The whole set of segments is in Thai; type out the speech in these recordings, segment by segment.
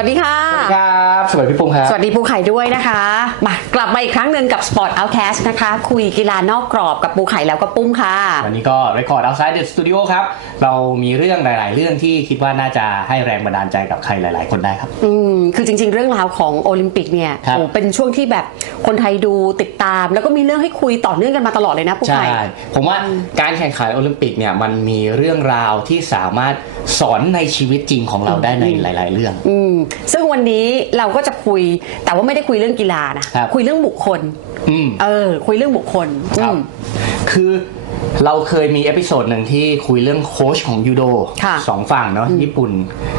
วัสดีค่ะครับ สวัสดีพี่ปุ้มครับ สวัสดีปูไข่ด้วยนะคะ มากลับมาอีกครั้งหนึ่งกับ Sport Outcast นะคะ คุยกีฬานอกกรอบกับปูไข่แล้วก็ปุ้มค่ะ วันนี้ก็ Record Outside the Studio ครับ เรามีเรื่องหลาย ๆ เรื่องที่คิดว่าน่าจะให้แรงบันดาลใจกับใครหลาย ๆ คนได้ครับ อืม คือจริง ๆ เรื่องราวของโอลิมปิกเนี่ยครับ โอ้เป็นช่วงที่แบบคนไทยดูติดตาม แล้วก็มีเรื่องให้คุยต่อเนื่องกันมาตลอดเลยนะปูใช่ ไข่ ผมว่าการแข่งขันโอลิมปิกเนี่ยมันมีเรื่องราวที่สามารถสอนในชีวิตจริงของเราได้ในหลาย ๆ เรื่อง อืม ซึ่งวันนี้เราก็จะคุย แต่ว่าไม่ได้คุยเรื่องกีฬานะครับ คุยเรื่องบุคคลอืม เออ คุยเรื่องบุคคลครับ อืม คือเราเคยมีเอพิโซดหนึ่งที่คุยเรื่องโค้ชของยูโดค่ะสองฝั่งเนาะญี่ปุ่น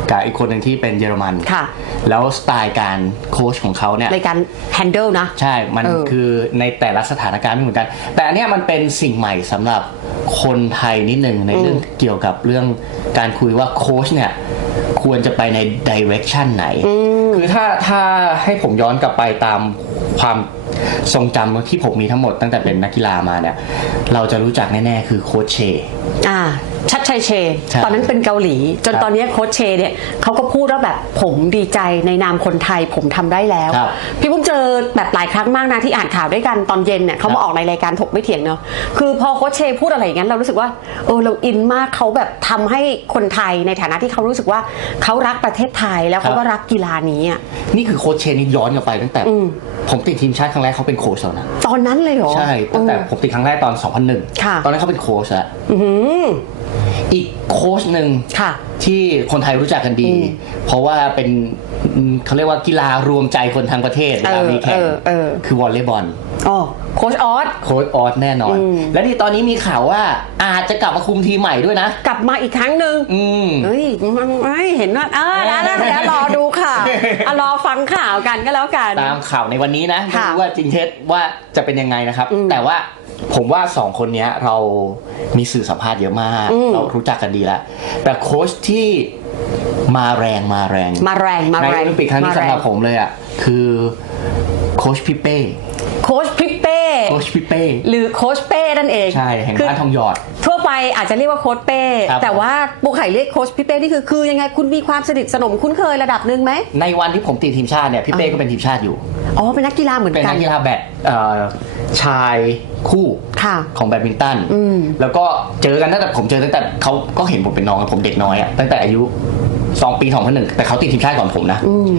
กับอีกคนหนึ่งที่เป็นเยอรมันค่ะ แล้วสไตล์การโค้ชของเขาเนี่ยในการ handle นะ ใช่ มันเออคือในแต่ละสถานการณ์ไม่เหมือนกัน แต่อันเนี้ยมันเป็นสิ่งใหม่สำหรับคนไทยนิดหนึ่งในเรื่องเกี่ยวกับเรื่องการคุยว่าโค้ชเนี่ยควรจะไปในดิเรกชันไหน คือถ้าถ้าให้ผมย้อนกลับไปตาม ความทรงจำที่ผมมีทั้งหมดตั้งแต่เป็นนักกีฬามาเนี่ย เราจะรู้จักแน่ ๆ คือโค้ชเช อ่าชัดชัยเช ใช่ตอนนั้นเป็นเกาหลี จนครับตอนนี้โค้ชเชเนี่ยเขาก็พูดว่าแบบผมดีใจในนามคนไทยผมทำได้แล้ว ครับพี่ปุ้มเจอแบบหลายครั้งมากนะที่อ่านข่าวด้วยกันตอนเย็นเนี่ยเขาครัมาบออกในรายการถกไม่เถียงเนาะคือพอโค้ชเชพูดอะไรอย่างนั้นเรารู้สึกว่าเออเราอินมากเขาแบบทำให้คนไทยในฐานะที่เขารู้สึกว่าเขารักประเทศไทยแล้วเขาก็รักกีฬานี้อะนี่คือโค้ชเชนี่ย้อนกลับไปตั้งแต่ อืม ผมติดทีมชาติครั้งแรกเขาเป็นโค้ชแล้วนะ ตอนนั้นเลยเหรอใช่ ตั้งแต่เออ ผมติดครั้งแรกตอน 2001 ค่ะ ตอนนั้นเขาเป็นโค้ชแล้ว อื้อหืออีกโค้ชหนึ่งค่ะที่คนไทยรู้จักกันดี เพราะว่าเป็นอืมเขาเรียกว่ากีฬารวมใจคนทั้งประเทศเวลามีแข่งเออเออคือวอลเลย์บอล อ๋อโค้ชออสโค้ชออสแน่นอนอืมและที่ตอนนี้มีข่าวว่าอาจจะกลับมาคุมทีมใหม่ด้วยนะ กลับมาอีกครั้งหนึ่งอืมเฮ้ยมันไม่เห็นว่าเออแล้วแล้วแล้วรอดูข่าวอะรอฟังข่าวกันก็แล้วกัน ตามข่าวในวันนี้นะไม่ค่ะรู้ว่าจริงเท็จว่าจะเป็นยังไงนะครับอืมแต่ว่าผมว่าสองคนเนี้ยเรามีสื่อสัมภาษณ์เยอะมากอืมเรารู้จักกันดีแล้ว แต่โค้ชที่มาแรงมาแรง มาแรงมาในแรงโอลิมปิกครั้งนี้าแสำหรับผมเลยอะคือ โค้ชพี่เป้โค้ชพี่เป้ โค้ชพี่เป้ หรือโค้ชเป้นั่นเองใช่แห่งคือบ้านทองหยอด ทั่วไปอาจจะเรียกว่าโค้ชเป้ ครับ แต่ว่าปูไข่เรียกโค้ชพี่เป้นี่คือคือยังไงคุณมีความสนิทสนมคุ้นเคยระดับหนึ่งไหมในวันที่ผมติดทีมชาติเนี่ยพี่เป้อ่าก็เป็นทีมชาติอยู่ อ๋อเป็นนักกีฬาเหมือนเป็นกันัน กกีฬาแบดเอ่อชายคู่ค่ะของแบดมินตันอืม แล้วก็เจอกันตั้งแต่ผมเจอตั้งแต่เขาก็เห็นผมเป็นน้องผมเด็กน้อยอะตั้งแต่อายุสองปีสองพันหนึ่งแต่เขาติดทีมชาติก่อนผมนะอืม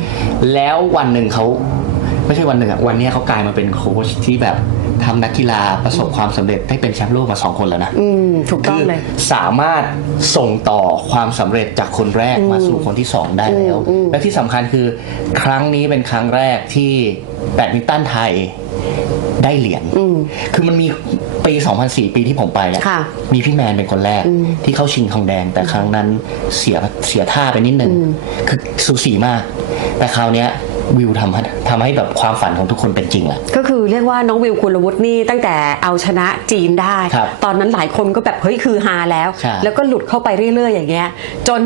แล้ววันหนึ่งเขา ไม่ใช่วันหนึ่งอะวันเนี้ยเขากลายมาเป็นโค้ชที่แบบทำนักกีฬาประสบความสำเร็จได้เป็นแชมป์โลกมาสองคนแล้วนะ อืม ถูกต้องเลย สามารถส่งต่อความสำเร็จจากคนแรกมาสู่คนที่สองได้แล้ว อืมอืม และที่สำคัญคือครั้งนี้เป็นครั้งแรกที่แบดมินตันไทยได้เหรียญอืม คือมันมีปี 2004 ปีที่ผมไปอะค่ะมีพี่แมนเป็นคนแรกอืมที่เข้าชิงทองแดง แต่ครั้งนั้นเสียเสียท่าไปนิดนึงอืมคือสูสีมาก แต่คราวเนี้ย วิวทำให้ทำให้แบบความฝันของทุกคนเป็นจริงแหละ ก็คือเรียกว่าน้องวิวคุณวุฒินี่ตั้งแต่เอาชนะจีนได้ ครับตอนนั้นหลายคนก็แบบเฮ้ยคือฮาแล้ว ใช่ แล้วก็หลุดเข้าไปเรื่อยๆ อย่างเงี้ยจน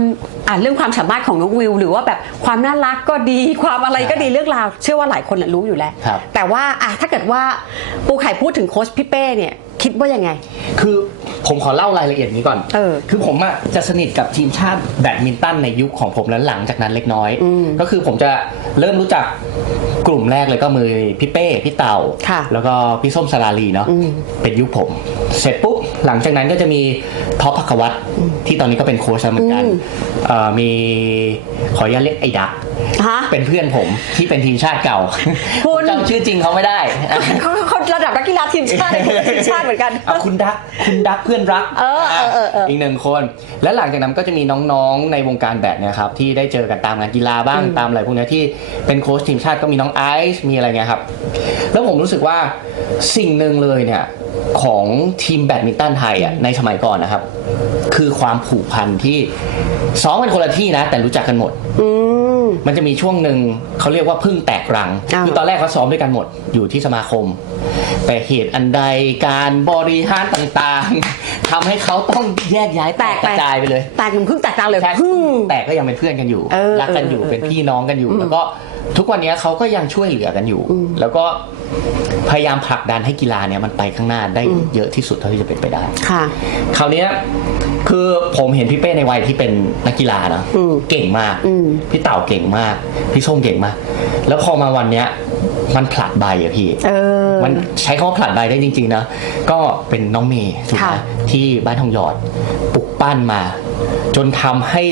อ่านเรื่องความสามารถของน้องวิว หรือว่าแบบความน่ารักก็ดีความอะไรก็ดีเรื่องราว เชื่อว่าหลายคนน่ะรู้อยู่แล้ว ครับแต่ว่าอะถ้าเกิดว่าปูไข่พูดถึงโค้ชพี่เป้เนี่ย คิดว่ายังไง คือผมขอเล่ารายละเอียดนี้ก่อน เออคือผมอะจะสนิทกับทีมชาติแบดมินตันในยุคของผมแล้วหลังจากนั้นเล็กน้อย อืมก็คือผมจะเริ่มรู้จักกลุ่มแรกเลยก็มือพี่เป้ พี่เต่า ค่ะแล้วก็พี่ส้มสาราลีเนาะ อืม เป็นยุคผม เสร็จปุ๊บหลังจากนั้นก็จะมีท็อปพักวัตรที่ตอนนี้ก็เป็นโค้ชแล้วเหมือนกันอืมเอ่อมีขออนุญาตเรียกไอ้ดัก ฮะ เป็นเพื่อนผมที่เป็นทีมชาติเก่าคุณ ผมจำชื่อจริงเขาไม่ได้ เขาเขาระดับนักกีฬาทีมชาติทีมชาติเหมือนกันเอาคุณดักคุณดักเพื่อนรักเออเออเออเอออี กหนึ่งคน และหลังจากนั้นก็จะมีน้องๆในวงการแบดเนี่ยครับที่ได้เจอกันตามงานกีฬาบ้างอืมตามอะไรพวกเนี้ยที่เป็นโค้ชทีมชาติก็มีน้องไอซ์มีอะไรเงี้ยครับ แล้วผมรู้สึกว่าสิ่งหนึ่งเลยเนี่ยของทีมแบดมินตันไทยอะในสมัยก่อนนะครับ คือความผูกพันที่ซ้อมกันคนละที่นะ แต่รู้จักกันหมด อืม มันจะมีช่วงหนึ่งเขาเรียกว่าพึ่งแตกรังอ่าคือตอนแรกเขาซ้อมด้วยกันหมดอยู่ที่สมาคม แต่เหตุอันใดการบริหารต่างๆทำให้เขาต้องแยกย้ายแตกกระจายไปเลย แตกหนึ่งพึ่งแตกกลางเลยใช่พึ่งแต่ก็ยังเป็นเพื่อนกันอยู่เออรักกันอยู่เออเออเป็นพี่น้องกันอยู่แล้วก็ ทุกวันนี้เขาก็ยังช่วยเหลือกันอยู่ แล้วก็พยายามผลักดันให้กีฬาเนี่ยมันไปข้างหน้าได้เยอะที่สุดเท่าที่จะเป็นไปได้ค่ะ คราวเนี้ยคือผมเห็นพี่เป้ในวัยที่เป็นนักกีฬาเนาะอืมเก่งมากอืมพี่เต่าเก่งมาก พี่ส้มเก่งมาก แล้วพอมาวันเนี้ยมันผลัดใบอะพี่เออมันใช้คำว่าผลัดใบได้จริง ๆ นะ ก็เป็นน้องเมย์ถูกไหมค่ะที่บ้านทองหยอดปลุกปั้นมา จนทำให้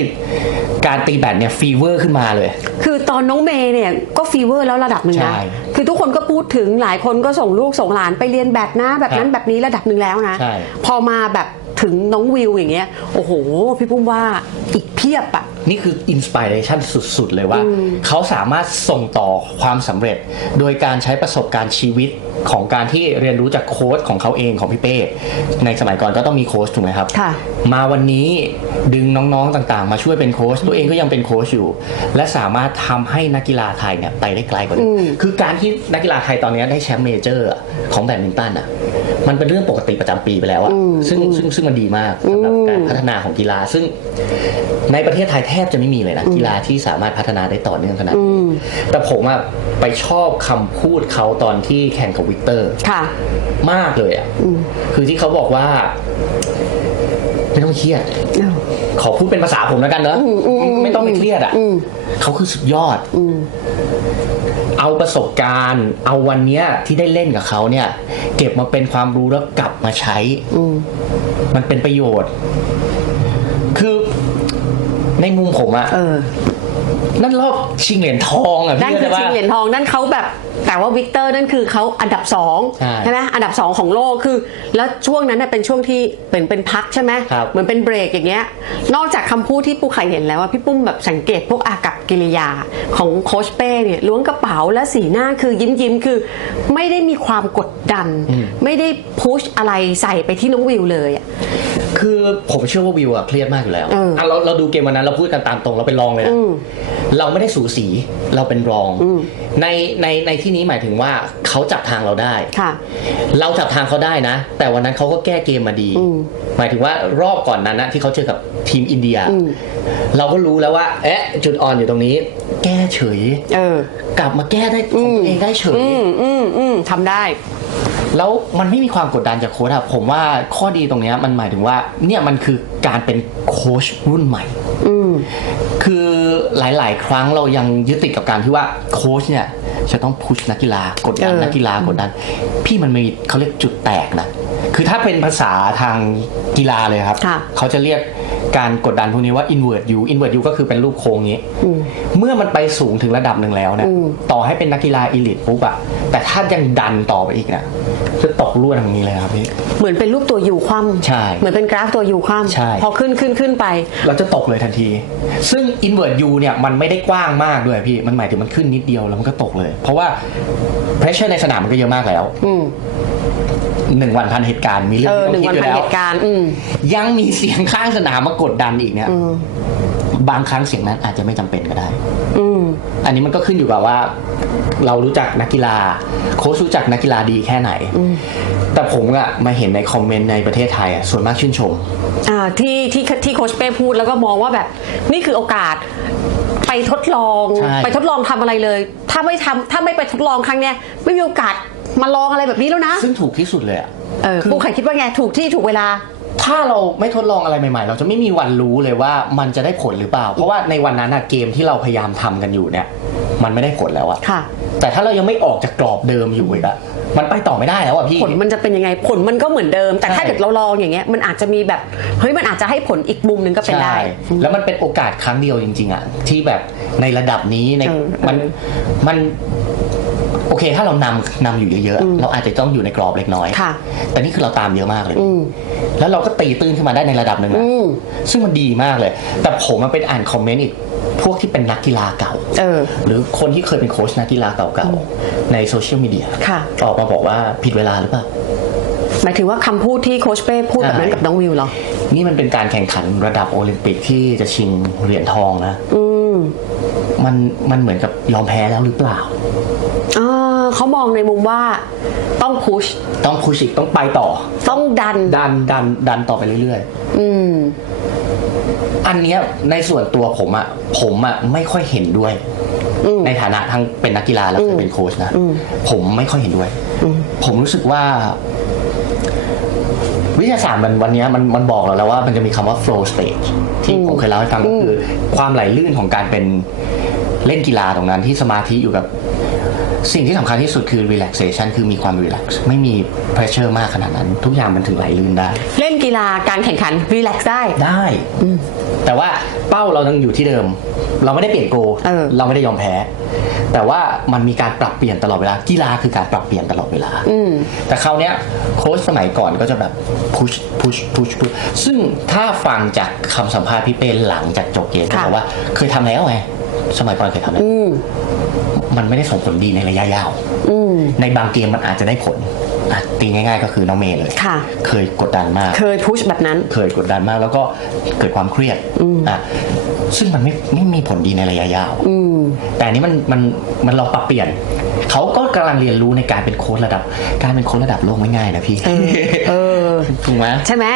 การตีแบดเนี่ยฟีเวอร์ขึ้นมาเลย คื อตอนน้องเมย์เนี่ยก็ฟีเวอร์แล้วระดับหนึ่งใช่นะคือทุกคนก็พูดถึงหลายคนก็ส่งลูกส่งหลานไปเรียนแบบนะแบบนั้นครับแบบนี้ระดับหนึ่งแล้วนะ ใช่ พอมาแบบถึงน้องวิวอย่างเงี้ย โอ้โห พี่ปุ้มว่าอีกเพียบอะ นี่คืออินสปิเรชันสุด ๆ เลยว่า เขาสามารถส่งต่อความสำเร็จ โดยการใช้ประสบการณ์ชีวิตของการที่เรียนรู้จากโค้ชของเขาเองของพี่เป้ในสมัยก่อนก็ต้องมีโค้ชถูกไหมครับ ค่ะ มาวันนี้ดึงน้องๆต่างๆ มาช่วยเป็นโค้ชตัวเองก็ยังเป็นโค้ชอยู่ และสามารถทำให้นักกีฬาไทยเนี่ยไปได้ไกลกว่าเดิมคือการที่นักกีฬาไทยตอนนี้ได้แชมป์เมเจอร์อะของแบดมินตันอะมันเป็นเรื่องปกติประจำปีไปแล้วอะซึ่งซึ่งซึ่งมันดีมากสำหรับการพัฒนาของกีฬาซึ่ง ในประเทศไทยแทบจะไม่มีเลยนะกีฬาที่สามารถพัฒนาได้ต่อเนื่องขนาดนี้แต่ผมอะไปชอบคำพูดเขาตอนที่แข่งกับวิกเตอร์ค่ะ มากเลยอะคือที่เขาบอกว่า ไม่ต้องเครียดขอพูดเป็นภาษาผมแล้วกันเนอะไม่ต้องไปเครียดอะเขาคือสุดยอดเอาประสบการณ์ เอาวันเนี้ยที่ได้เล่นกับเขาเนี่ย เก็บมาเป็นความรู้แล้วกลับมาใช้มันเป็นประโยชน์ คือในมุมผมอะเออนั่นรอบชิงเหรียญทองอะนั่นพี่คือเข้าใจชิงปะเหรียญทองนั่นเขาแบบ แต่ว่าวิกเตอร์นั่นคือเขาอันดับสองใช่ไหมอันดับสองของโลกคือ แล้วช่วงนั้นน่ะเป็นช่วงที่เป็นเป็นพักใช่ไหมครับเหมือนเป็นเบรกอย่างเงี้ยนอกจากคำพูดที่ปูไข่เห็นแล้วว่าพี่ปุ้มแบบสังเกตพวกอากับกิริยาของโคชเป้เนี่ยล้วงกระเป๋าและสีหน้าคือยิ้มยิ้มๆคือ ไม่ได้มีความกดดันไม่ได้พุชอะไรใส่ไปที่น้องวิวเลยอะ คือผมเชื่อว่าวิวอะเครียดมากอยู่แล้วเอออะเราเราดูเกมวันนั้นเราพูดกันตามตรงเราเป็นรองเลยนะอืมเราไม่ได้สูสีเราเป็นรอง ในในในที่นี้หมายถึงว่าเขาจับทางเราได้ ค่ะ เราจับทางเขาได้นะ แต่วันนั้นเขาก็แก้เกมมาดี อืม หมายถึงว่ารอบก่อนนั้นนะที่เขาเจอกับทีมอินเดีย อืม เราก็รู้แล้วว่า เอ๊ะ จุดอ่อนอยู่ตรงนี้ แก้เฉย เออ กลับมาแก้ได้ของตัวเองได้เฉย อืมอืมอืมทำได้ แล้วมันไม่มีความกดดันจากโค้ชอะผมว่าข้อดีตรงเนี้ยมันหมายถึงว่าเนี่ยมันคือการเป็นโค้ชรุ่นใหม่ อืม คือหลาย ๆ ครั้งเรายังยึดติดกับการที่ว่าโค้ชเนี่ย จะต้องพุชนักกีฬากดดันเออนักกีฬากดดัน พี่มันมีเขาเรียกจุดแตกนะ คือถ้าเป็นภาษาทางกีฬาเลยครับ ค่ะเขาจะเรียกการกดดันพวกนี้ว่า invert u invert u ก็คือเป็นรูปโค้งนี้ เมื่อมันไปสูงถึงระดับหนึ่งแล้วเนี่ยอืม ต่อให้เป็นนักกีฬาอีลิทปุ๊บอะแต่ถ้ายังดันต่อไปอีกนะจะตกล่วนทางนี้เลยครับพี่ เหมือนเป็นรูปตัวยูคว่ำใช่เหมือนเป็นกราฟตัวยูคว่ำใช่ พอขึ้นขึ้นขึ้นไป เราจะตกเลยทันที ซึ่ง invert u เนี่ยมันไม่ได้กว้างมากด้วยพี่ มันหมายถึงมันขึ้นนิดเดียวแล้วมันก็ตกเลย เพราะว่า pressure ในสนามมันก็เยอะมากแล้ว อืม หนึ่งวันพันเหตุการณ์มีเรื่เอองอที่หต้นึ่องงคิดวันอยู่ผ่านแล้วเหตุการณ์อืม ยังมีเสียงข้างสนามมากดดันอีกเนี่ยบางครั้งเสียงนั้นอาจจะไม่จำเป็นก็ได้ อืม อันนี้มันก็ขึ้นอยู่กับว่า เรารู้จักนักกีฬา โค้ชรู้จักนักกีฬาดีแค่ไหน แต่ผมอะมาเห็นในคอมเมนต์ในประเทศไทยอะส่วนมากชื่นชม อ่าที่ที่ที่โคชเป้พูดแล้วก็มองว่าแบบนี่คือโอกาสไปทดลอง ใช่ ไปทดลองทำอะไรเลย ถ้าไม่ทำถ้าไม่ไปทดลองครั้งเนี้ยไม่มีโอกาส มาลองอะไรแบบนี้แล้วนะ ซึ่งถูกที่สุดเลยอะ เออคือ ปูไข่คิดว่าไงถูกที่ถูกเวลา ถ้าเราไม่ทดลองอะไรใหม่ ๆ เราจะไม่มีวันรู้เลยว่ามันจะได้ผลหรือเปล่า เพราะว่าในวันนั้นอะเกมที่เราพยายามทำกันอยู่เนี่ย มันไม่ได้ผลแล้วอะค่ะ แต่ถ้าเรายังไม่ออกจากกรอบเดิมอยู่อีกอะมันไปต่อไม่ได้แล้วอะพี่ ผลมันจะเป็นยังไงผลมันก็เหมือนเดิม แต่ถ้าใช่ เกิดเราลองอย่างเงี้ยมันอาจจะมีแบบเฮ้ยมันอาจจะให้ผลอีกมุมหนึ่งก็เป็นได้ ใช่แล้วมันเป็นโอกาสครั้งเดียวจริง ๆอะที่แบบในระดับนี้ในเออมันเออ มันโอเคถ้าเรานำนำอยู่เยอะๆ เราอาจจะต้องอยู่ในกรอบเล็กน้อยค่ะแต่นี่คือเราตามเยอะมากเลยอืมแล้วเราก็ตีตื้นขึ้นมาได้ในระดับหนึ่งนะอืมซึ่งมันดีมากเลย แต่ผมมันเป็นอ่านคอมเมนต์อีกพวกที่เป็นนักกีฬาเก่าเออหรือคนที่เคยเป็นโค้ชนักกีฬาเก่าๆ ในโซเชียลมีเดียค่ะออกมาบอกว่าผิดเวลาหรือเปล่าหมายถึงว่าคำพูดที่โคชเป้พูดแบบนั้นใช่กับน้องวิวเหรอ นี่มันเป็นการแข่งขันระดับโอลิมปิกที่จะชิงเหรียญทองนะ อืมมันมันเหมือนกับยอมแพ้แล้วหรือเปล่าอ่า เขามองในมุมว่าต้องพุชต้องพุชอีกต้องไปต่อ ต้องดันดันดันดันต่อไปเรื่อยอืมๆอันเนี้ยในส่วนตัวผมอะผมอะไม่ค่อยเห็นด้วย ในฐานะทั้งเป็นนักกีฬาและเคยเป็นโค้ชนะผมไม่ค่อยเห็นด้วย ผมรู้สึกว่า วิทยาศาสตร์มันวันเนี้ยมันมันบอกเราแล้วว่ามันจะมีคำว่า flow stage ที่ผมเคยเล่าให้ฟังก็คืออความไหลลื่นของการเป็นเล่นกีฬาตรงนั้นที่สมาธิอยู่กับ สิ่งที่สำคัญที่สุดคือ relaxation คือมีความ relax ไม่มี pressure มากขนาดนั้น ทุกอย่างมันถึงไหลลื่นได้ เล่นกีฬาการแข่งขันรีแลกซ์ได้ ได้ แต่ว่าเป้าเรายังอยู่ที่เดิม เราไม่ได้เปลี่ยนโกเออเราไม่ได้ยอมแพ้ แต่ว่ามันมีการปรับเปลี่ยนตลอดเวลา กีฬาคือการปรับเปลี่ยนตลอดเวลา แต่คราวเนี้ยโค้ชสมัยก่อนก็จะแบบ push push push push ซึ่งถ้าฟังจากคำสัมภาษณ์พี่เป้หลังจากจบเกมเขาค่ะบอกว่าเคยทำแล้วไง สมัยก่อนเคยทำแล้วอืมมันไม่ได้ส่งผลดีในระยะยาว อืม ในบางเกมมันอาจจะได้ผลอะตีง่าย ๆ ก็คือน้องเมย์เลย ค่ะ เคยกดดันมาก เคยพุชแบบนั้น เคยกดดันมากแล้วก็เกิดความเครียดอะซึ่งมันไม่ไม่มีผลดีในระยะยาว อืม แต่อันนี้มันมันมันลองปรับเปลี่ยน เขาก็กำลังเรียนรู้ในการเป็นโค้ชระดับ การเป็นโค้ชระดับโลกไม่ง่ายนะพี่เออ ถูกไหม ใช่ไหม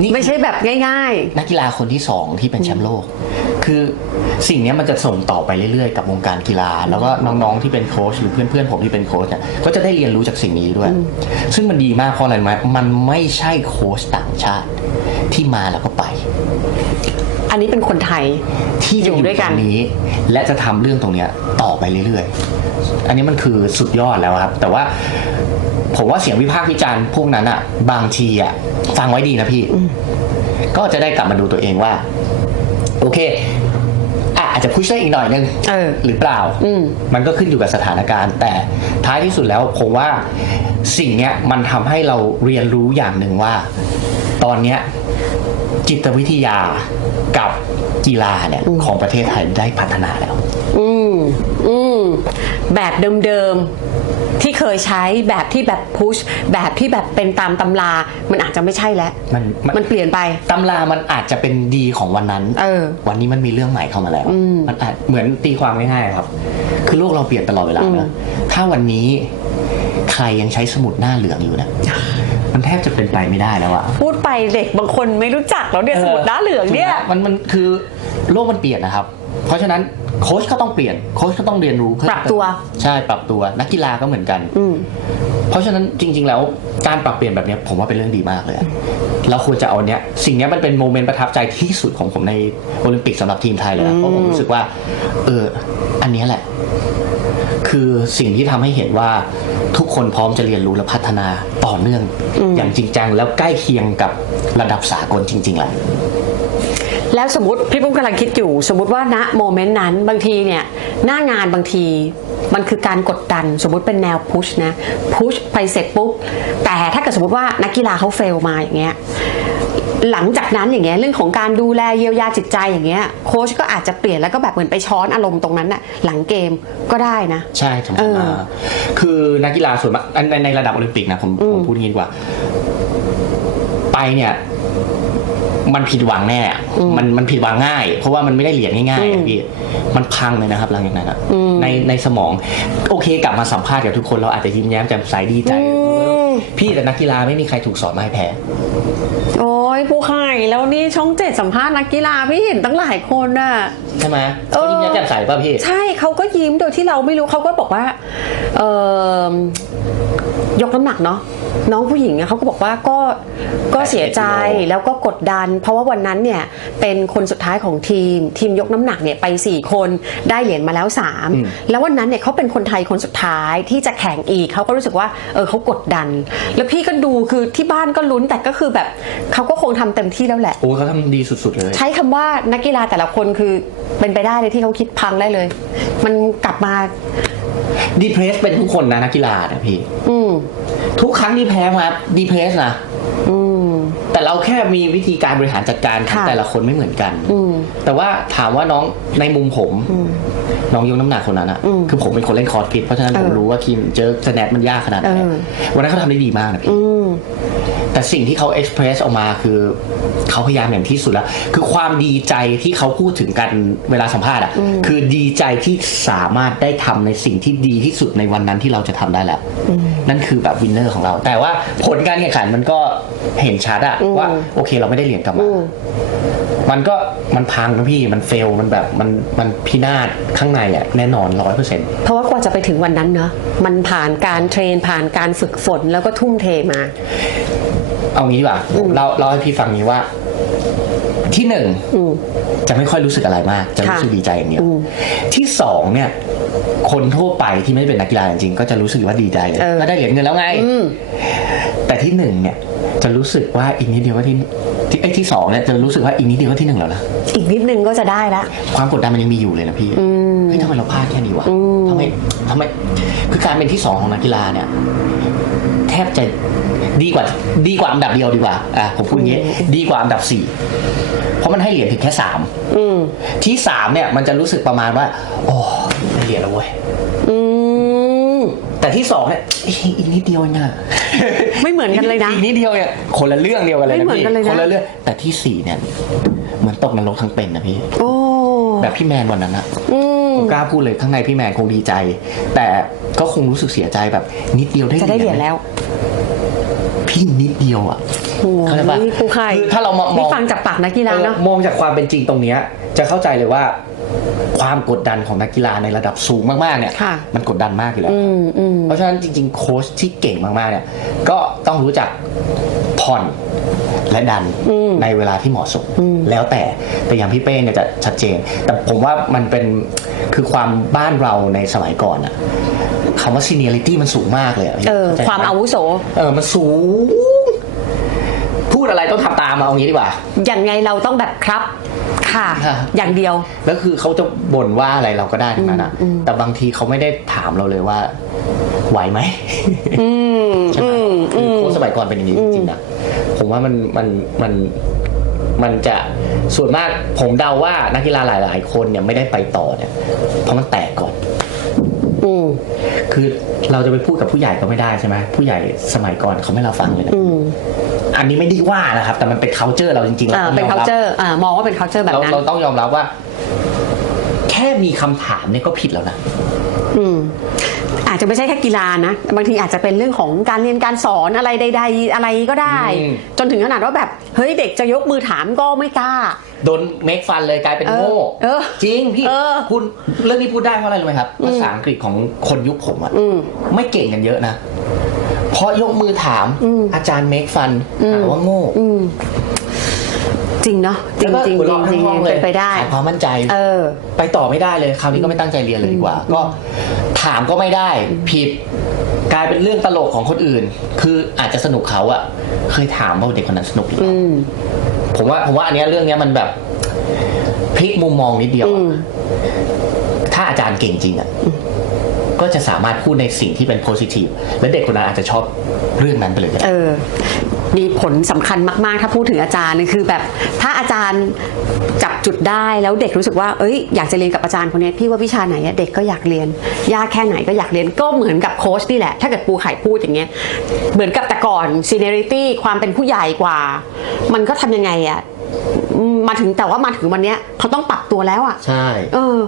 นี่ ไม่ใช่แบบง่าย นักกีฬาคนที่สองที่เป็นแชมป์โลก คือสิ่งเนี้ยมันจะส่งต่อไปเรื่อยๆ กับวงการกีฬา แล้วก็น้องๆที่เป็นโค้ชหรือเพื่อนๆผมที่เป็นโค้ชเนี่ยก็จะได้เรียนรู้จากสิ่งนี้ด้วย ซึ่งมันดีมากเพราะอะไรรู้ไหมมันไม่ใช่โค้ชต่างชาติที่มาแล้วก็ไปๆอันนี้เป็นคนไทยที่จะอยู่ด้วยกันตรงนี้ และจะทำเรื่องตรงเนี้ยต่อไปเรื่อยๆ อันนี้มันคือสุดยอดแล้วครับ แต่ว่าผมว่าเสียงวิพากษ์วิจารณ์พวกนั้นอะบางทีอะฟังไว้ดีนะพี่ ก็จะได้กลับมาดูตัวเองว่า โอเคอะอาจจะพุชได้อีกหน่อยนึงเออ หรือเปล่า อืม มันก็ขึ้นอยู่กับสถานการณ์ แต่ท้ายที่สุดแล้วผมว่าสิ่งเนี้ยมันทำให้เราเรียนรู้อย่างหนึ่งว่า ตอนเนี้ยจิตวิทยากับกีฬาเนี่ยของประเทศไทยได้พัฒนาแล้ว อืมอืม แบบเดิมๆที่เคยใช้แบบที่แบบพุชแบบที่แบบเป็นตามตำรา มันอาจจะไม่ใช่แล้วมันมัน มันเปลี่ยนไป ตำรามันอาจจะเป็นดีของวันนั้น เออวันนี้มันมีเรื่องใหม่เข้ามาแล้วมันอาจเหมือนตีความง่ายๆครับ คือโลกเราเปลี่ยนตลอดเวลานะ ถ้าวันนี้ใครยังใช้สมุดหน้าเหลืองอยู่นะ มันแทบจะเป็นไปไม่ได้แล้วอะพูดไปเด็กบางคนไม่รู้จักแล้วเนี่ยสมุดหน้าเหลืองเนี่ย มันมันคือ โลกมันเปลี่ยนนะครับ เพราะฉะนั้นโค้ชก็ต้องเปลี่ยนโค้ชก็ต้องเรียนรู้เพิ่มปรับตัว ใช่ปรับตัวนักกีฬาก็เหมือนกัน อืม เพราะฉะนั้นจริง ๆ แล้วการปรับเปลี่ยนแบบเนี้ยผมว่าเป็นเรื่องดีมากเลยอะเราควรจะเอาเนี้ยสิ่งเนี้ยมันเป็นโมเมนต์ประทับใจที่สุดของผมในโอลิมปิกสำหรับทีมไทยเลยนะเพราะผมรู้สึกว่า เออ อันเนี้ยแหละ คือสิ่งที่ทำให้เห็นว่าทุกคนพร้อมจะเรียนรู้และพัฒนาต่อเนื่อง อย่างจริงจังแล้วใกล้เคียงกับระดับสากลจริงๆแหละ แล้วสมมติพี่ปุ้มกำลังคิดอยู่ สมมติว่าณโมเมนต์นั้นบางทีเนี่ยหน้างานบางทีมันคือการกดดันสมมติเป็นแนวพุชนะพุชไปเสร็จปุ๊บแต่ถ้าเกิดสมมติว่านักกีฬาเขาเฟลมาอย่างเงี้ยหลังจากนั้นอย่างเงี้ยเรื่องของการดูแลเยียวยาจิตใจอย่างเงี้ยโค้ชก็อาจจะเปลี่ยนแล้วก็แบบเหมือนไปช้อนอารมณ์ตรงนั้นน่ะหลังเกมก็ได้นะ ใช่สมมติว่าเออคือนักกีฬาส่วนมากอันในในระดับโอลิมปิกนะผมผมพูดอย่างนี้ดีกว่า ไปเนี่ย มันผิดหวังแน่อะมันมันผิดหวังง่าย เพราะว่ามันไม่ได้เหรียญง่ายๆอะพี่ มันพังเลยนะครับหลังจากนั้นอะในในสมอง โอเคกลับมาสัมภาษณ์กับทุกคนเราอาจจะยิ้มแย้มแจ่มใสดีใจมพี่แต่นักกีฬาไม่มีใครถูกสอนมาให้แพ้โอ้ยผู้ไข่แล้วนี่ช่องเจ็ดสัมภาษณ์นักกีฬาพี่เห็นตั้งหลายคนน่ะ ใช่ไหมเออเขายิ้มแย้มแจ่มใสป่ะพี่ ใช่เขาก็ยิ้มโดยที่เราไม่รู้เขาก็บอกว่า เออยกน้ำหนักเนาะ น้องผู้หญิงอะเขาก็บอกว่าก็ก็เสียใจ80แล้วก็กดดัน เพราะว่าวันนั้นเนี่ยเป็นคนสุดท้ายของทีม ทีมยกน้ำหนักเนี่ยไป 4 คนได้เหรียญมาแล้ว 3 แล้ววันนั้นเนี่ยเขาเป็นคนไทยคนสุดท้ายที่จะแข่งอีกเขาก็รู้สึกว่าเออเขากดดัน แล้วพี่ก็ดูคือที่บ้านก็ลุ้นแต่ก็คือแบบเขาก็คงทำเต็มที่แล้วแหละโอ้ยเขาทำดีสุดๆเลยใช้คำว่านักกีฬาแต่ละคนคือเป็นไปได้เลยที่เขาคิดพังได้เลย มันกลับมาดีเพรสเป็นทุกคนนะนักกีฬานะพี่ อืม ทุกครั้งที่แพ้มาดีเพรสนะอืม แต่เราแค่มีวิธีการบริหารจัดการของค่ะแต่ละคนไม่เหมือนกัน อืมแต่ว่าถามว่าน้องในมุมผม น้องยกน้ำหนักคนนั้นอะอืมคือผมเป็นคนเล่นคอร์สฟิตเพราะฉะนั้นผมเออรู้ว่าทีมเจอสแนปมันยากขนาดไหนเออ วันนั้นเขาทำได้ดีมากนะพี่ อืม แต่สิ่งที่เขาเอ็กเพรสออกมาคือเขาพยายามอย่างที่สุดแล้ว คือความดีใจที่เขาพูดถึงกันเวลาสัมภาษณ์อะคือดีใจที่สามารถได้ทำในสิ่งที่ดีที่สุดในวันนั้นที่เราจะทำได้แล้ว นั่นคือแบบวินเนอร์ของเรา แต่ว่าผลการแข่งขันมันก็เห็นชัดอะว่าโอเคเราไม่ได้เหรียญกลับมาอืมมมันก็มันพังนะพี่มันเฟลมันแบบมันมันพินาศข้างในอะแน่นอนร้อยเปอร์เซ็นต์เพราะว่ากว่าจะไปถึงวันนั้นเนอะมันผ่านการเทรนผ่านการฝึกฝนแล้วก็ทุ่มเทมา เอางี้ดีกว่าเราเราให้พี่ฟังนี้ว่า ที่หนึ่งอืมจะไม่ค่อยรู้สึกอะไรมาก จะรู้สึกค่ะดีใจอย่างเดียวอืมที่สองเนี่ย คนทั่วไปที่ไม่ได้เป็นนักกีฬาจริงๆก็จะรู้สึกว่าดีใจเลยเออ ก็ได้เหรียญเงินแล้วไง อืม แต่ที่หนึ่งเนี่ยจะรู้สึกว่าอีกนิดเดียวก็ที่ที่ไอ้ที่สองเนี่ยจะรู้สึกว่าอีกนิดเดียวก็ที่หนึ่งแล้วนะอีกนิดนึงก็จะได้ละ ความกดดันมันยังมีอยู่เลยนะพี่อืม เฮ้ยทำไมเราพลาดแค่นี้วะอืม ทำไมทำไมคือการเป็นที่สองของนักกีฬาเนี่ย แทบจะ ดีกว่าดีกว่าอันดับเดียวดีกว่าอะผมพูดอย่างงี้ ดีกว่าอันดับสี่เพราะมันให้เหรียญถึงแค่สามอืมที่สามเนี่ยมันจะรู้สึกประมาณว่า โอ้ได้เหรียญแล้วเว้ยอืมแต่ที่สองเนี่ยอีกอีกนิดเดียวเองอะ ไม่เหมือนกันเลยนะ อีกนิดเดียวเนี่ยคนละเรื่องเดียวกันเลยไม่นะเหมือนพี่กันเลยนะ คนละเรื่องแต่ที่สี่เนี่ยเหมือนตกนรกทั้งเป็นนะพี่ โอ้แบบพี่แมนวันนั้นอะอืม ผมกล้าพูดเลยข้างในพี่แมนคงดีใจ แต่ก็คงรู้สึกเสียใจแบบนิดเดียวได้จะได้เหรียญแล้ว พี่นิดเดียวอะ โอ้โหเข้าใจปะนี่ครูไข่คือถ้าเรามอง นี่ฟังจากปากนักกีฬาเนาะออมองจากความเป็นจริงตรงเนี้ยจะเข้าใจเลยว่า ความกดดันของนักกีฬาในระดับสูงมากๆเนี่ยค่ะมันกดดันมากอยู่แล้วอืมอืมเพราะฉะนั้นจริง ๆ โค้ชที่เก่งมากๆเนี่ยก็ต้องรู้จักผ่อนและดันอืมในเวลาที่เหมาะสมอืมแล้วแต่แต่อย่างพี่เป้เนี่ยจะชัดเจน แต่ผมว่ามันเป็นคือความบ้านเราในสมัยก่อนอะคำว่า seniority มันสูงมากเลยอะเออข้ใจความปะอาวุโสเออมันสูงพูด อะไรต้องทำตามมาเอางี้ดีกว่า อย่างไงเราต้องแบบครับค่ะค่ะอย่างเดียว แล้วคือเขาจะบ่นว่าอะไรเราก็ได้ทั้งนั้นอะอืมอืม แต่บางทีเขาไม่ได้ถามเราเลยว่า ไหวไหม อืมใช่ไหมอืมคือือม โค้ชสมัยก่อนเป็นอย่างนี้จริงๆนะผมว่ามันมันมันมันจะส่วนมากผมเดาว่านักกีฬาหลาย ๆ คนเนี่ยไม่ได้ไปต่อเนี่ยเพราะมันแตกก่อน อืม คือเราจะไปพูดกับผู้ใหญ่ก็ไม่ได้ใช่ไหมผู้ใหญ่สมัยก่อนเขาไม่เราฟังเลยนะอืม อันนี้ไม่ได้ว่านะครับ แต่มันเป็น culture เราจริงๆอ่าต้องเป็น ยอมรับ culture อ่ามองว่าเป็น culture แบบเรานั้น เราต้องยอมรับว่า แค่มีคำถามเนี่ยก็ผิดแล้วนะ อืมอาจจะไม่ใช่แค่กีฬานะ บางทีอาจจะเป็นเรื่องของการเรียนการสอนอะไรใด ๆ อะไรก็ได้ อืม จนถึงขนาดว่าแบบ เฮ้ยเด็กจะยกมือถามก็ไม่กล้า โดนเมคฟันเลยกลายเป็นเออโง่เออจริงพี่เออพูดเรื่องนี้พูดได้เพราะอะไรรู้ไหมครับภาษาอังกฤษของคนยุคผมอะอืม ไม่เก่งกันเยอะนะ เพราะยกมือถามอืมอาจารย์เมคฟันอืมหาว่าโง่อืมจริงเนาะจริงแล้วก็จริงหัวจเราะริงทั้งห้องเลยเป็นไปได้ขาดความมั่นใจเออ ไปต่อไม่ได้เลยคราวนี้ก็ไม่ตั้งใจเรียนเลยดีกว่า ก็ถามก็ไม่ได้ผิดกลายเป็นเรื่องตลกของคนอื่น คืออาจจะสนุกเขาอะเคยถามว่าเด็กคนนั้นสนุกหรือเปอืล่ามผมว่าผมว่าอันเนี้ยเรื่องเนี้ยมันแบบพลิกมุมมองนิดเดียวอือะมถ้าอาจารย์เก่งจริงอะ ก็จะสามารถพูดในสิ่งที่เป็น positive และเด็กคนนั้นอาจจะชอบเรื่องนั้นไปเลยก็ได้ เออมีผลสำคัญมาก ๆ ถ้าพูดถึงอาจารย์คือแบบถ้าอาจารย์จับจุดได้แล้วเด็กรู้สึกว่าเอ้ยอยากจะเรียนกับอาจารย์คนนี้พี่ว่าวิชาไหนอะเด็กก็อยากเรียน ยากแค่ไหนก็อยากเรียนก็เหมือนกับโค้ชนี่แหละ ถ้าเกิดปูไข่พูดอย่างเงี้ยเหมือนกับแต่ก่อน seniority ความเป็นผู้ใหญ่กว่า มันก็ทำยังไงอะ มมาถึงแต่ว่ามาถึงวันเนี้ยเขาต้องปรับตัวแล้วอะใช่ เออ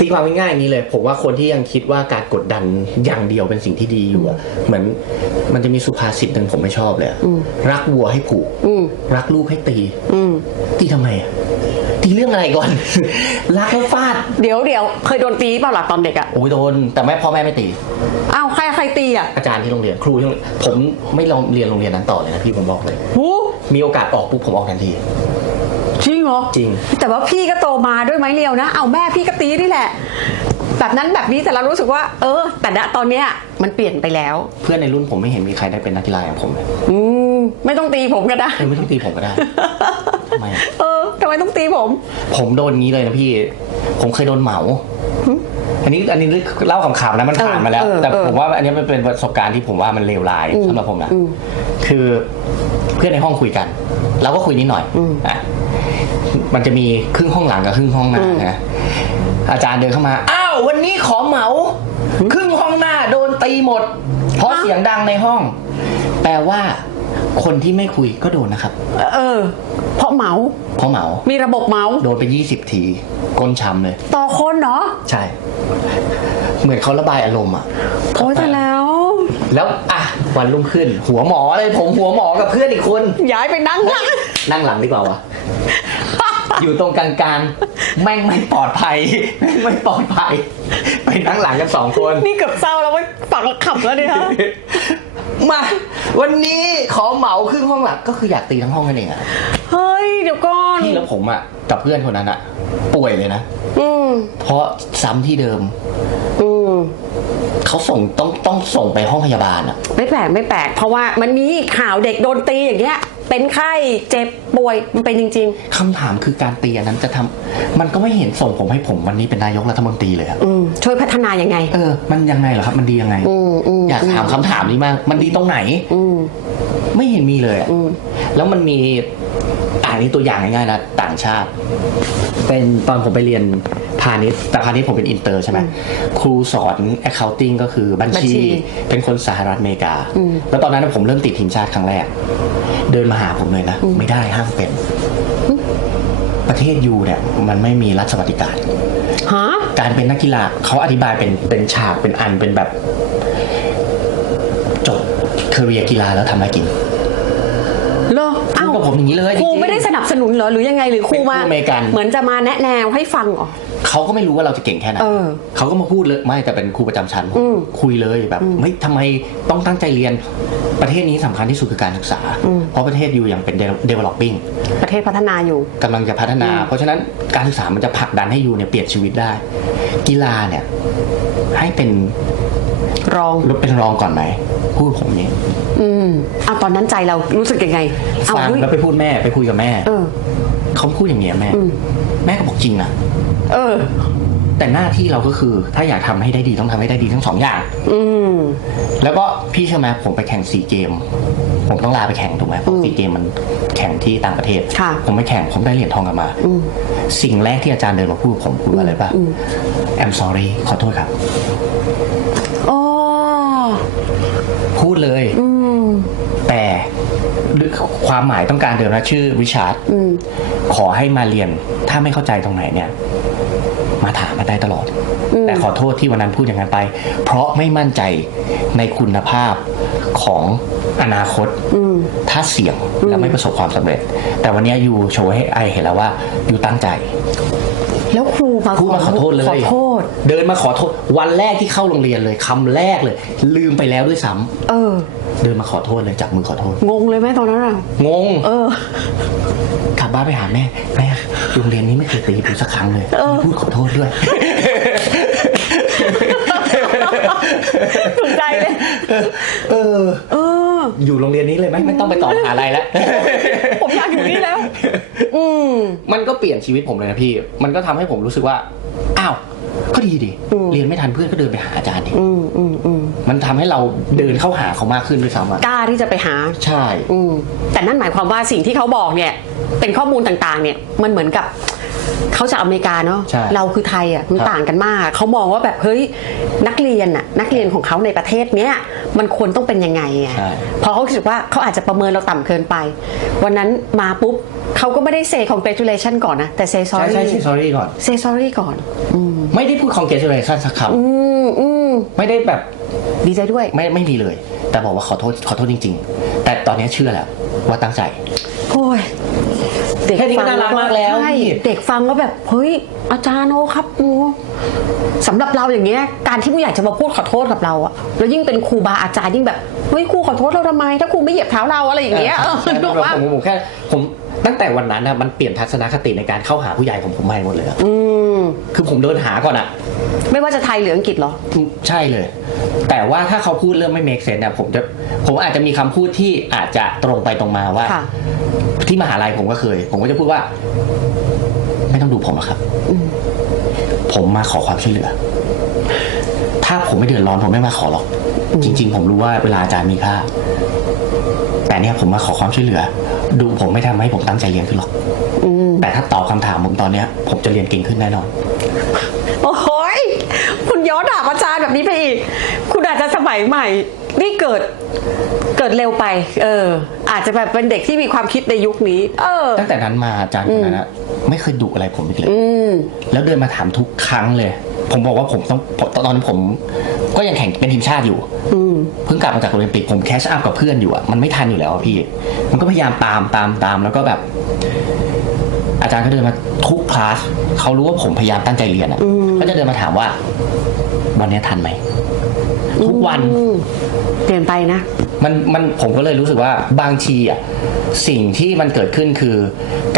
ตีความง่ายๆอย่างนี้เลย ผมว่าคนที่ยังคิดว่าการกดดันอย่างเดียวเป็นสิ่งที่ดีอยู่อะเหมือนมันจะมีสุภาษิตหนึ่งผมไม่ชอบเลยอะรักวัวให้ผูกอืม รักลูกให้ตี อืม ตีทำไมอะตีเรื่องอะไรก่อน รักแล้วฟาด เดี๋ยวเดี๋ยวเคยโดนตีเปล่าล่ะตอนเด็กอะโอ้ยโดน แต่แม่พ่อแม่ไม่ตี อ้าวใครใครตีอะอาจารย์ที่โรงเรียนครูที่โรงเรียนผมไม่ลองเรียนโรงเรียนนั้นต่อเลยนะพี่ผมบอกเลย หู มีโอกาสออกปุ๊บผมออกทันที จริงเหรอจริง แต่ว่าพี่ก็โตมาด้วยไม้เรียวนะ เอาแม่พี่ก็ตีนี่แหละ แบบนั้นแบบนี้แต่เรารู้สึกว่า เออ แต่ณตอนเนี้ยมันเปลี่ยนไปแล้ว เพื่อนในรุ่นผมไม่เห็นมีใครได้เป็นนักกีฬาอย่างผมเลยอืมไม่ต้องตีผมก็ได้ เออไม่ต้องตีผมก็ได้ ทำไมอะ เออทำไมต้องตีผม ผมโดนงี้เลยนะพี่ ผมเคยโดนเหมา อันนี้อันนี้เล่าขำๆนะมันผ่านมาแล้ว เออเออแต่เออผมว่าอันนี้มันเป็นประสบการณ์ที่ผมว่ามันเลวร้ายอืมสำหรับผมนะอืมคือเพื่อนในห้องคุยกัน เราก็คุยนิดหน่อยอืมอะ มันจะมีครึ่งห้องหลังกับครึ่งห้องหน้าอืมนะอาจารย์เดินเข้ามา อ้าว วันนี้ขอเหมา ครึ่งห้องหน้าโดนตีหมด เพราะเสียงดังในห้อง แปลว่า คนที่ไม่คุยก็โดนนะครับ เออ เพราะเหมา เพราะเหมา มีระบบเหมา โดนไปยี่สิบทีก้นช้ำเลย ต่อคนเนาะใช่ เหมือนเขาระบายอารมณ์อะโอ้ยแต่แล้ว แล้วอะวันรุ่งขึ้น หัวหมอเลยผมหัวหมอกับเพื่อนอีกคน ย้ายไปนั่งหลังนั่งหลังดีกว่าวะ อยู่ตรงกลางๆ แม่งไม่ปลอดภัย แม่งไม่ปลอดภัย ไปนั่งหลังกันสองคน นี่เกือบเศร้าแล้วว่าฝังแล้วขับแล้วเนี่ยฮะมา วันนี้ขอเหมาครึ่งห้องหลักก็คืออยากตีทั้งห้องนั่นเองอะเฮ้ย เดี๋ยวก่อน พี่แล้วผมอะกับเพื่อนคนนั้นอะป่วยเลยนะ อืม เพราะซ้ำที่เดิม อืมเขาส่งต้องต้องส่งไปห้องพยาบาลอะไม่แปลกไม่แปลกเพราะว่ามันมีข่าวเด็กโดนตีอย่างเงี้ย เป็นไข้เจ็บป่วยมันเป็นจริง คำถามคือการตีอันนั้นจะทำมันก็ไม่เห็นส่งผมให้ผมวันนี้เป็นนายกรัฐมนตรีเลยอะๆ อืมช่วยพัฒนายังไง เออ มันยังไงเหรอครับ มันดียังไง อืมอืมอยากถามคำถามนี้มาก มันดีตรงไหน อืม ไม่เห็นมีเลยอะอืม แล้วมันมีอ่านนี้ตัวอย่างง่ายๆนะต่างชาติ เป็นตอนผมไปเรียนพาณิชย์แต่พาณิชย์ผมเป็นอินเตอร์ใช่ไหมครูสอน accounting ก็คือบัญบัญชีชี เป็นคนสหรัฐอเมริกาอืมแล้วตอนนั้นผมเริ่มติดทีมชาติครั้งแรก เดินมาหาผมเลยนะ ไม่ได้ห้ามเป็น ประเทศยูเนี่ย มันไม่มีรัฐสวัสดิการฮะการเป็นนักกีฬาเขาอธิบายเป็นเป็นฉากเป็นอันเป็นแบบ จบเคเรียกีฬาแล้วทำอะไรกินเหรออ้าวพูดกับผมอย่างนี้เลยครูจริงๆไม่ได้สนับสนุนเหรอหรือยังไงหรือครูมาเป็นครูอเมริกันเหมือนจะมาแนะแนวให้ฟังเหรอ เขาก็ไม่รู้ว่าเราจะเก่งแค่ไหนเออเขาก็มาพูดเลยไม่แต่เป็นครูประจำชั้นอืมคุยเลยแบบไม่ทำไมต้องตั้งใจเรียนประเทศนี้สำคัญที่สุดคือการศึกษา อืม เพราะประเทศอยู่อย่างเป็น developing ประเทศพัฒนาอยู่ กำลังจะพัฒนา เพราะฉะนั้นการศึกษามันจะผลักดันให้ยูเนี่ยเปลี่ยนชีวิตได้ กีฬาเนี่ยให้เป็นรอง เป็นรองก่อนไหมพูดผมนี้อืมเอาตอนนั้นใจเรารู้สึกยังไงเอาฟังเฮ้ยแล้วไปพูดแม่ไปคุยกับแม่ เออ เขาพูดอย่างเงี้ยแม่ อืม แม่ก็บอกจริงนะ เออ แต่หน้าที่เราก็คือ ถ้าอยากทำให้ได้ดีต้องทำให้ได้ดีทั้งสองอย่าง อืม แล้วก็พี่เชื่อไหมผมไปแข่งซีเกม ผมต้องลาไปแข่งถูกไหมเพราะซีเกมมันแข่งที่ต่างประเทศ ค่ะผมไปแข่งผมได้เหรียญทองกลับมา อืม สิ่งแรกที่อาจารย์เดินมาพูดกับผมคืออะไรป่ะ I'm sorry ขอโทษครับโอ้พูดเลย อืม แต่ความหมายต้องการเดิมนะชื่อริชาร์ดอืมขอให้มาเรียนถ้าไม่เข้าใจตรงไหนเนี่ย มาถามมาได้ตลอดอืมแต่ขอโทษที่วันนั้นพูดอย่างนั้นไป เพราะไม่มั่นใจในคุณภาพของอนาคตอืมถ้าเสี่ยงแล้วไม่ประสบความสำเร็จ แต่วันนี้ยูโชว์ให้ไอเห็นแล้วว่ายูตั้งใจ แล้วครูมาพูดมาขอโทษเลยขอโทษ เดินมาขอโทษ วันแรกที่เข้าโรงเรียนเลยคำแรกเลย ลืมไปแล้วด้วยซ้ำเออ เดินมาขอโทษเลยจับมือขอโทษ งงเลยไหมตอนนั้นอะงง เออกลับบ้านไปหาแม่แม่ โรงเรียนนี้ไม่เคยตีผมสักครั้งเลยเออพูดขอโทษด้วย ถูกใจเลยเออ เออ อยู่โรงเรียนนี้เลยไหมไม่ต้องไปต่อมหาลัยแล้ว ผมอยากอยู่นี่แล้ว อืม มันก็เปลี่ยนชีวิตผมเลยนะพี่ มันก็ทำให้ผมรู้สึกว่า อ้าว ก็ดีดิอืมเรียนไม่ทันเพื่อนก็เดินไปหาอาจารย์ดิอืมอืมอืมมันทำให้เราเดินเข้าหาเขามากขึ้นด้วยซ้ำอะกล้าที่จะไปหา ใช่ อืมแต่นั่นหมายความว่าสิ่งที่เขาบอกเนี่ย เป็นข้อมูลต่างๆ เนี่ย มันเหมือนกับ เขาจากอเมริกาเนาะใช่เราคือไทยอะมันครับต่างกันมาก เขามองว่าแบบเฮ้ยนักเรียนอะนักเรียนของเขาในประเทศเนี้ยมันควรต้องเป็นยังไงไงใช่เพราะเขาคิดว่าเขาอาจจะประเมินเราต่ำเกินไป วันนั้นมาปุ๊บเขาก็ไม่ได้เซ congratulation ก่อนนะ แต่ say ใช่ sorry ใช่ใช่ sorry ก่อน say sorry ก่อนอืมไม่ได้พูด congratulation สักคอืมอืมำไม่ได้แบบดีใจด้วย ไม่ไม่มีเลย แต่บอกว่าขอโทษขอโทษจริง ๆ แต่ตอนนี้เชื่อแล้วว่าตั้งใจ โอ้ยเด็กแค่นี้ก็น่ารักมากแล้วใช่พี่เด็กฟังก็แบบเฮ้ยอาจารย์โอครับโอสำหรับเราอย่างเงี้ยการที่ผู้ใหญ่จะมาพูดขอโทษกับเราอะแล้วยิ่งเป็นครูบาอาจารย์ยิ่งแบบเฮ้ยครูขอโทษเราทำไม ถ้าครูไม่เหยียบเท้าเราอะไรอย่างเงี้ยเออใช่นึกว่าผมผมแค่ผมตั้งแต่วันนั้นนะมันเปลี่ยนทัศนคติในการเข้าหาผู้ใหญ่ของผมใหม่หมดเลยอะอืมคือผมเดินหาก่อนอะไม่ว่าจะไทยหรืออังกฤษเหรอ ใช่เลย แต่ว่าถ้าเขาพูดเรื่องไม่ make sense เนี่ยผมจะผมอาจจะมีคำพูดที่อาจจะตรงไปตรงมาว่า ค่ะ ที่มหาลัยผมก็เคย ผมก็จะพูดว่า ไม่ต้องดูผมหรอกครับ อืม ผมมาขอความช่วยเหลือ ถ้าผมไม่เดือดร้อนผมไม่มาขอหรอก จริง ๆ ผมรู้ว่าเวลาอาจารย์มีค่า แต่เนี่ยผมมาขอความช่วยเหลือ ดูผมไม่ทำให้ผมตั้งใจเรียนขึ้นหรอก อืม แต่ถ้าตอบคำถามผมตอนเนี้ย ผมจะเรียนเก่งขึ้นแน่นอน โอ้โหยคุณย้อนถามอาจารย์แบบนี้ไปอีก คุณอาจจะส มัยใหม่ นี่เกิดเกิดเร็วไป เออ อาจจะแบบเป็นเด็กที่มีความคิดในยุคนี้ เออ ตั้งแต่นั้นมาอาจารย์คนนั้นนะไม่เคยดุอะไรผมอีกเลย อืม แล้วเดินมาถามทุกครั้งเลย ผมบอกว่าผมต้องผมตอนนั้นผม ก็ยังแข่งเป็นทีมชาติอยู่ อืม เพิ่งกลับมาจากโอลิมปิกผมแคชอัพกับเพื่อนอยู่อะมันไม่ทันอยู่แล้วอะพี่ มันก็พยายามตามตามตามแล้วก็แบบ อาจารย์ก็เดินมาทุกคลาสเขารู้ว่าผมพยายามตั้งใจเรียนอะก็จะเดินมาถามว่า วันนี้ทันไหม ทุกวัน อืมเปลี่ยนไปนะ มันมันผมก็เลยรู้สึกว่าบางทีอะสิ่งที่มันเกิดขึ้นคือ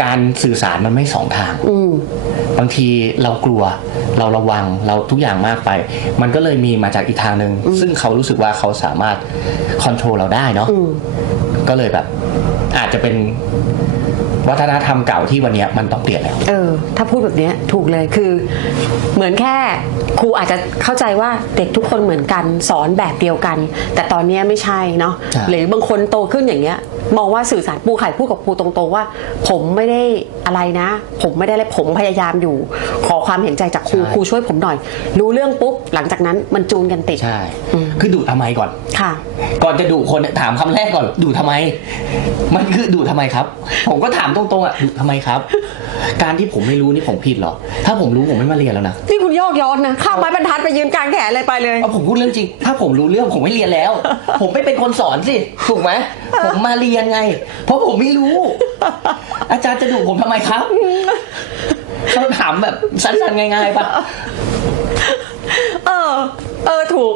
การสื่อสารมันไม่สองทาง อืม บางทีเรากลัวเราระวังเราทุกอย่างมากไป มันก็เลยมีมาจากอีกทางหนึ่งซึ่งเขารู้สึกว่าเขาสามารถคอนโทรลเราได้เนาะอืม ก็เลยแบบ อาจจะเป็นวัฒนธรรมเก่าที่วันเนี้ยมันต้องเปลี่ยนแล้ว เออ ถ้าพูดแบบเนี้ยถูกเลยคือ เหมือนแค่ ครูอาจจะเข้าใจว่าเด็กทุกคนเหมือนกันสอนแบบเดียวกัน แต่ตอนเนี้ยไม่ใช่เนาะใช่ หรือบางคนโตขึ้นอย่างเงี้ยมองว่าสื่อสารปูไข่พูดกับครูตรงๆว่า ผมไม่ได้อะไรนะ ผมไม่ได้อะไรผมพยายามอยู่ ขอความเห็นใจจากครูครูช่วยผมหน่อย รู้เรื่องปุ๊บหลังจากนั้นมันจูนกันติด ใช่คือดุทำไมก่อน ค่ะ ก่อนจะดุคนเนี่ยถามคำแรกก่อนดุทำไม มันคือดุทำไมครับ ผมก็ถามตรงๆอะดุทำไมครับ การที่ผมไม่รู้นี่ผมผิดเหรอ ถ้าผมรู้ผมไม่มาเรียนแล้วนะ นี่คุณโยกย้อนนะข้ามไม้บรรทัดไปยืนกลางแขนเลยไปเลย เอาผมพูดเรื่องจริง ถ้าผมรู้เรื่องผมไม่เรียนแล้ว ผมไม่เป็นคนสอนสิ ถูกไหม ผมมาเรียนไง เพราะผมไม่รู้ อาจารย์จะดุผมทำไมครับเขาถามแบบสั้นๆง่ายๆปะเออ เออถูก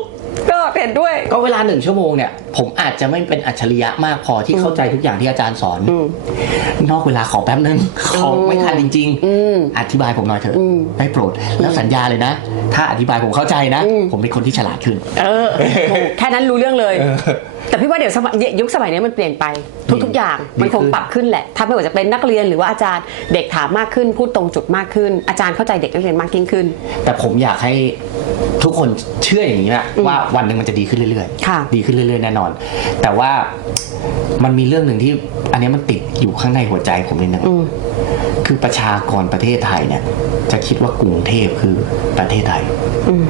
ก็เห็นด้วย ก็เวลาหนึ่งชั่วโมงเนี่ยผมอาจจะไม่เป็นอัจฉริยะมากพอที่เข้าใจทุกอย่างที่อาจารย์สอน อืม นอกเวลาขอแป๊บนึง ขอไม่ทันจริง อืมอธิบายผมหน่อยเถอะอืมได้โปรด แล้วสัญญาเลยนะ ถ้าอธิบายผมเข้าใจนะ อืม ผมเป็นคนที่ฉลาดขึ้น เออถูกแค่นั้นรู้เรื่องเลย เออ แต่พี่ว่าเดี๋ยวสมัยยุคสมัยนี้มันเปลี่ยนไปทุกๆอย่างดีมันคงขึ้นปรับขึ้นแหละถ้าไม่ว่าจะเป็นนักเรียนหรือว่าอาจารย์เด็กถามมากขึ้น พูดตรงจุดมากขึ้น อาจารย์เข้าใจเด็กนักเรียนมากยิ่งขึ้น แต่ผมอยากให้ทุกคนเชื่ออย่างนี้นะว่าวันหนึ่งมันจะดีขึ้นเรื่อยค่ะดีขึ้นเรื่อยๆแน่นอน แต่ว่ามันมีเรื่องหนึ่งที่อันนี้มันติดอยู่ข้างในหัวใจผมนิดนึงอืม คือประชากรประเทศไทยเนี่ย จะคิดว่ากรุงเทพคือประเทศไทยอืม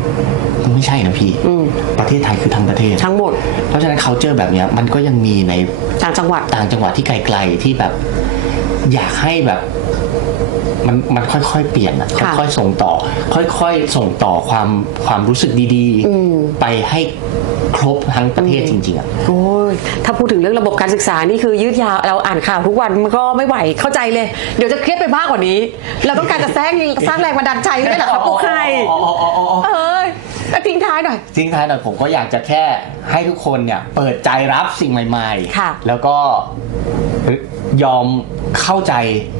มันไม่ใช่นะพี่ อืม ประเทศไทยคือทั้งประเทศ ทั้งหมด เพราะฉะนั้น culture แบบเนี้ยมันก็ยังมีในต่างจังหวัด ต่างจังหวัดที่ไกลๆที่แบบ อยากให้แบบมันมันค่อยๆเปลี่ยนอะค่ะค่อยๆส่งต่อ ค่อยๆส่งต่อความความรู้สึกดีอืมไปให้ครบทั้งประเทศจริงๆอะ โอ้ยถ้าพูดถึงเรื่องระบบการศึกษานี่คือยืดยาวเราอ่านข่าวทุกวันมันก็ไม่ไหวเข้าใจเลย เดี๋ยวจะเครียดไปมากกว่านี้ เราต้องการจะสร้างสร้างแรงบันดาลใจไม่ได้เหรอครับปุ๊กไข่อ๋ออ๋ายหน่อย ทิ้งท้ายหน่อยผมก็อยากจะแค่ให้ทุกคนเนี่ยเปิดใจรับสิ่งใหม่ค่ะแล้วก็ยอมเข้าใจ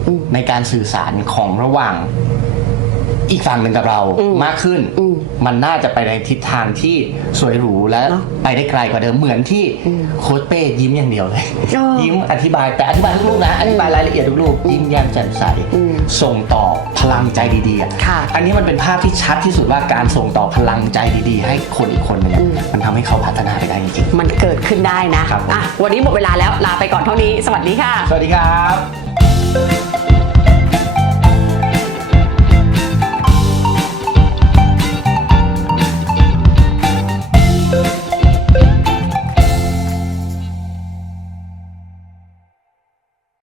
อืมในการสื่อสารของระหว่างอีกฝั่งหนึ่งกับเราอืมมากขึ้น อืม มันน่าจะไปในทิศทางที่สวยหรูและเนอะไปได้ไกลกว่าเดิมเหมือนที่อืมโค้ชเป้ยิ้มอย่างเดียวเลย เออยิ้มอธิบายแต่อธิบายทุกรูปนะ อธิบายรายละเอียดทุกรูปยิ้มแย้มแจ่มใสอืมส่งต่อพลังใจดีๆอะค่ะอันนี้มันเป็นภาพที่ชัดที่สุดว่าการส่งต่อพลังใจดีๆ ให้คนอีกคนหนึ่งอะอืม มันทำให้เขาพัฒนาไปได้จริง มันเกิดขึ้นได้นะครับผม อะวันนี้หมดเวลาแล้วลาไปก่อนเท่านี้ สวัสดีค่ะ ๆ สวัสดีครับ